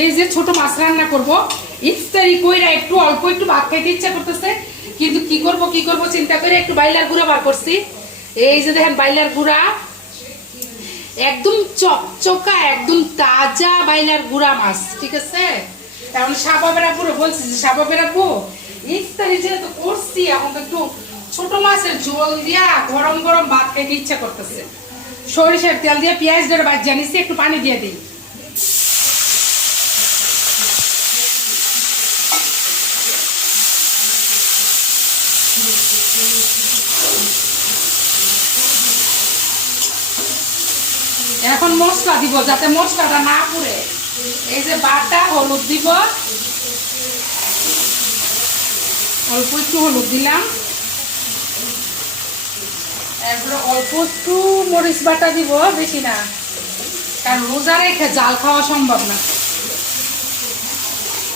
এই যে ছোট মাছ রান্না করব, ইফতারি কইরা একটু অল্প একটু ভাত খাইতে ইচ্ছা করতেছে, কিন্তু কি করব চিন্তা করে একটু বাইলার গুঁড়া বার করছি। এই যে দেখেন বাইলার গুঁড়া, একদম চকচকা একদম তাজা বাইলার গুঁড়া মাছ, ঠিক আছে। এখন সাবাবে রাখবো, বলছি যে সাবাবে রাখবো, ইফতারি যেহেতু করছি এখন একটু ছোট মাছের ঝোল দিয়া গরম গরম ভাত খাইতে ইচ্ছা করতেছে। সরিষার তেল দিয়ে পেঁয়াজ ধরে ভাজিয়ে নিচ্ছি, একটু পানি দিয়ে দিই। এখন মশলা দিব যাতে মশলাটা না পুড়ে। এই যে বাটা হলুদ দিব, অল্প একটু হলুদ দিলাম, এরপরে অল্প একটু মরিচ বাটা দিব, বেশি না, কারণ রোজা রেখে জাল খাওয়া সম্ভব না,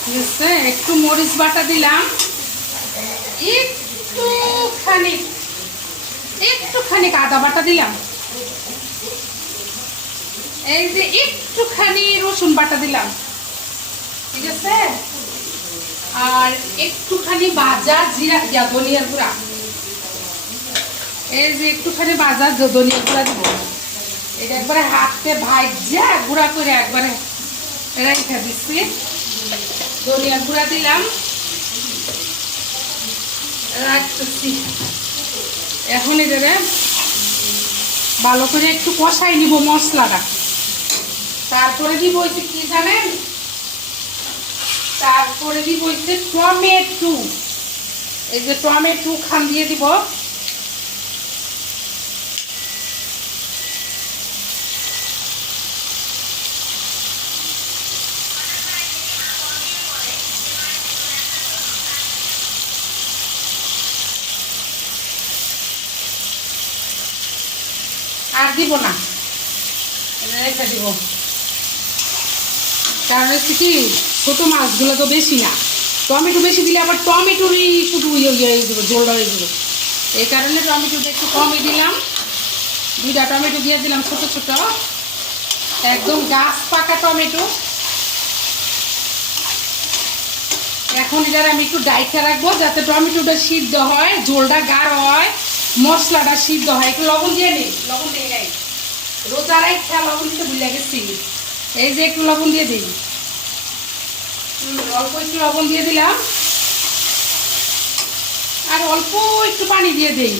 ঠিক আছে। একটু মরিচ বাটা দিলাম, একটুখানি আদা বাটা দিলাম, এই যে একটুখানি রসুন বাটা দিলাম, ঠিক আছে। আর একটুখানি ভাজা জিরা ধনিয়ার গুঁড়া, এই যে একটুখানি ভাজা ধনিয়ার গুঁড়া দিব। এটা একবারে হাতে ভাজা গুঁড়া করে একবারে রেখে দিচ্ছি। ধনিয়ার গুঁড়া দিলাম, রাখতেছি। এখন এটারে ভালো করে একটু কষাই নিব মশলাটা, তারপরে দিব হচ্ছে কি জানেন, তারপরে দিব হচ্ছে টমেটো। এই যে টমেটো খান দিয়ে দিব, আর দিব না, রেখে দিব, কারণ হচ্ছে কি ছোটো মাছগুলো তো বেশি না, টমেটো বেশি দিলে আবার টমেটোরই শুধু হয়ে যাবে, ঝোলটা হয়ে যাবে। এই কারণে টমেটোটা একটু কমই দিলাম, 2টা টমেটো দিয়ে দিলাম ছোট ছোট, একদম গাছ পাকা টমেটো। এখন এটার আমি একটু ডাইখা রাখবো যাতে টমেটোটা সিদ্ধ হয়, ঝোলটা গাঢ় হয়, মশলাটা সিদ্ধ হয়। একটু লবণ দিয়ে নিই, লবণ দিয়ে নেই, রোজা রাখা লবণ দিতে ভুলে গেছি। এই যে একটু লবণ দিয়ে দিই, অল্প একটু লবণ দিয়ে দিলাম, আর অল্প একটু পানি দিয়ে দিই,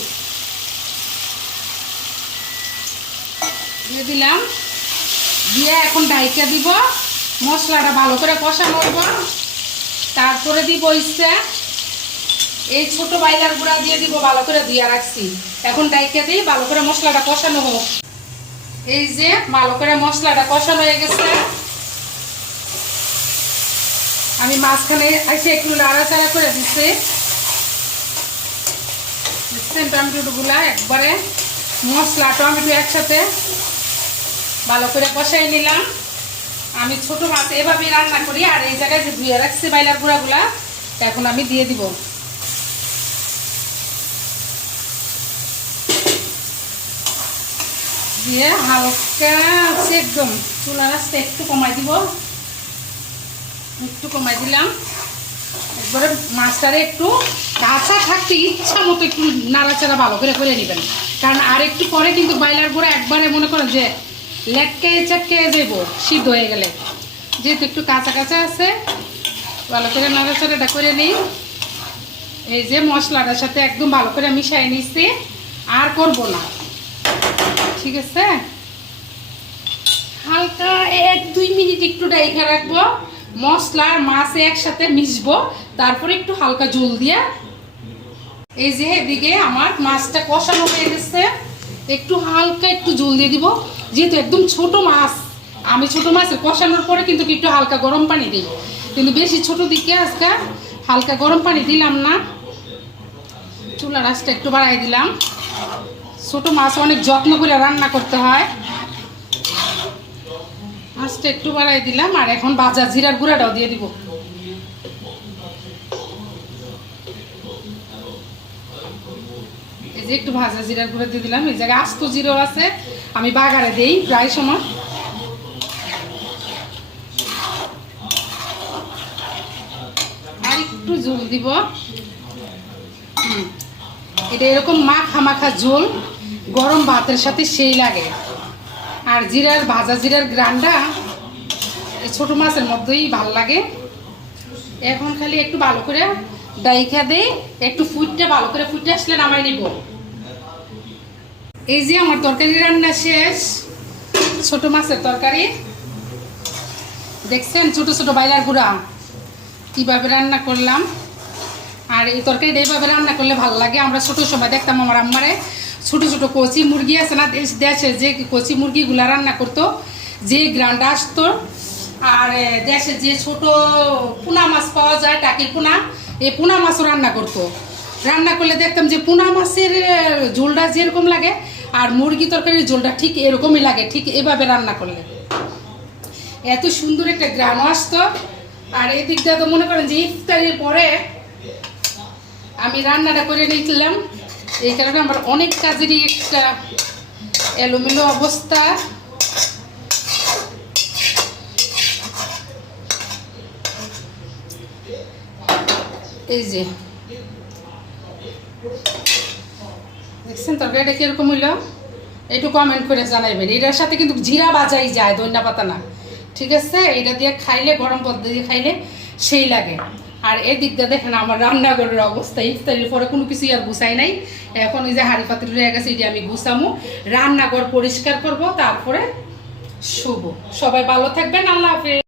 দিয়ে দিলাম, দিয়ে এখন ডাইকা দিব, মশলাটা ভালো করে কষানো হইব। তারপরে দিব হচ্ছে এই ছোট বাইলার গুঁড়া দিয়ে দিব, ভালো করে দিয়ে রাখছি। এখন ডাইকা দিই, ভালো করে মশলাটা কষানো হোক। এই যে ভালো করে মশলাটা কষানো হয়ে গেছে, আমি মাঝখানে এসে একটু নাড়াচাড়া করে দিচ্ছি। টমেটোগুলা একবারে মশলা টমেটো একসাথে ভালো করে কষাই নিলাম। আমি ছোট মাছ এভাবেই রান্না করি, আর এই জায়গায় যে ধুয়ে রাখছি বাইলার গুঁড়াগুলা এখন আমি দিয়ে দিব। দিয়ে হালকা একদম চুলার আঁচটা একটু কমাই দিব, একটু কমাই দিলাম। একবারে মাছটারে একটু কাঁচা থাকতে ইচ্ছা মতো একটু নাড়াচাড়া ভালো করে করে নেবেন, কারণ আর একটু পরে কিন্তু বাইলার গুঁড়া একবারে মনে করেন যে লেটকে চাটকে যাব সিদ্ধ হয়ে গেলে, যেহেতু একটু কাঁচা কাঁচা আছে, ভালো করে নাড়াচাড়াটা করে নিই। এই যে মশলাটার সাথে একদম ভালো করে মিশিয়ে নিচ্ছি, আর করব না, ঠিক আছে। হালকা 1-2 মিনিট একটু ডাইখা রাখবো, মশলা আর মাছে একসাথে মিশবো, তারপরে একটু হালকা জল দিয়ে। এই যে এদিকে আমার মাছটা কষানো হয়ে গেছে, একটু হালকা একটু জল দিয়ে দিব, যেহেতু একদম ছোট মাছ। আমি ছোট মাছের কষানোর পরে কিন্তু একটু হালকা গরম পানি দিই, কিন্তু বেশি ছোট দিকে আজকে হালকা গরম পানি দিলাম না, চুলার আঁচটা একটু বাড়াই দিলাম। ছোট মাছ অনেক যত্ন করে রান্না করতে হয়, আঁচটা একটু বাড়াই দিলাম। আর এখন ভাজা জিরার গুঁড়াটাও দিয়ে দিব, এই যে একটু ভাজা জিরার গুঁড়া দিয়ে দিলাম। এই জায়গায় আস্ত জিরাও আছে, আমি বাগারে দেই প্রায় সময়। একটু ঝোল দিব। এটা এরকম মাখা মাখা ঝোল গরম ভাতের সাথে সেই লাগে। আর জিরার ভাজা জিরার গ্রানটা এই ছোটো মাছের মধ্যেই ভাল লাগে। এখন খালি একটু ভালো করে ডাইখা দেই, একটু ফুটটা ভালো করে ফুটে আসলে নামাই নিব। এই যে আমার তরকারি রান্না শেষ, ছোট মাছের তরকারি। দেখছেন ছোট ছোট বাইলার গুঁড়া কীভাবে রান্না করলাম। আর এই তরকারিটা এইভাবে রান্না করলে ভালো লাগে। আমরা ছোটো সময় দেখতাম আমার আম্মারে ছোটো ছোটো কচি মুরগি আছে না, দেশে যে কচি মুরগিগুলা রান্না করতো, যে গ্রান্ডা আসতো। আর দেশে যে ছোট পোনা মাছ পাওয়া যায়, টাকির পোনা, এই পোনা মাছও রান্না করতো। রান্না করলে দেখতাম যে পোনা মাছের ঝোলটা যেরকম লাগে আর মুরগি তরকারির ঝোলটা ঠিক এরকমই লাগে, ঠিক এভাবে রান্না করলে এত সুন্দর একটা গ্রানও আসতো। আর এই দিকটা তো মনে করেন যে ইফতারির পরে আমি রান্নাটা করে নিয়েছিলাম, এই কারণে আমার অনেক কাজেরই একটা এলোমেলো অবস্থা। এই যে দেখছেন তরকারিটা কিরকম হইল, একটু কমেন্ট করে জানাইবেন। এটার সাথে কিন্তু জিরা বাজাই যায়, ধনিয়া পাতা না, ঠিক আছে? এটা দিয়ে খাইলে, গরম পদ্ধতি দিয়ে খাইলে সেই লাগে। আর এদিকটা দেখেন আমার রান্নাঘরের অবস্থা, ইফতারির পরে কোনো কিছুই আর গুছাই নাই। এখন এই যে হাঁড়ি পাতিল রয়ে গেছে, এটি আমি গুছামো, রান্নাঘর পরিষ্কার করব, তারপরে শুভ। সবাই ভালো থাকবেন, আল্লাহ হাফেজ।